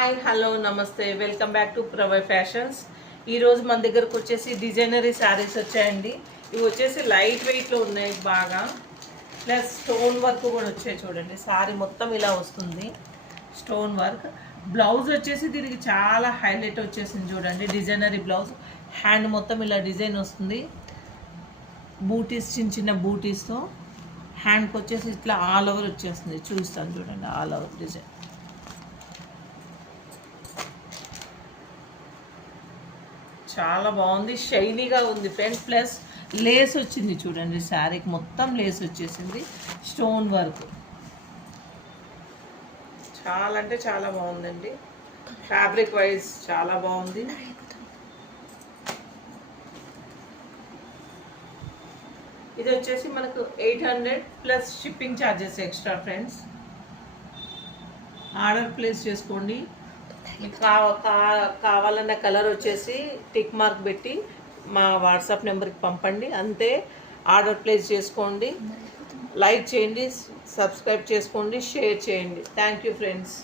Hi hello నమస్తే welcome back to ప్రవై fashions. ఈరోజు మన దగ్గరకు వచ్చేసి డిజైనరీ శారీస్ వచ్చాయండి. ఇవి వచ్చేసి లైట్ వెయిట్లో ఉన్నాయి బాగా, ప్లస్ స్టోన్ వర్క్ కూడా వచ్చాయి. చూడండి శారీ మొత్తం ఇలా వస్తుంది స్టోన్ వర్క్. బ్లౌజ్ వచ్చేసి దీనికి చాలా హైలైట్ వచ్చేసింది. చూడండి డిజైనరీ బ్లౌజ్, హ్యాండ్ మొత్తం ఇలా డిజైన్ వస్తుంది. బూటీస్ చిన్న చిన్న బూటీస్తో హ్యాండ్కి వచ్చేసి ఇట్లా ఆల్ ఓవర్ వచ్చేస్తుంది. చూస్తాను చూడండి ఆల్ ఓవర్ డిజైన్. చాలా బాగుంది, షైనీగా ఉంది ఫ్రెండ్స్. ప్లస్ లేస్ వచ్చింది చూడండి, శారీకి మొత్తం లేస్ వచ్చేసింది, స్టోన్ వర్క్. చాలా అంటే చాలా బాగుందండి. ఫ్యాబ్రిక్ వైజ్ చాలా బాగుంది. ఇది వచ్చేసి మనకు 800 plus shipping charges extra friends. Order place చేసుకోండి. మీకు కావాలన్న కలర్ వచ్చేసి టిక్ మార్క్ పెట్టి మా వాట్సాప్ నెంబర్కి పంపండి, అంతే. ఆర్డర్ ప్లేస్ చేసుకోండి, లైక్ చేయండి, సబ్స్క్రైబ్ చేసుకోండి, షేర్ చేయండి. Thank you friends.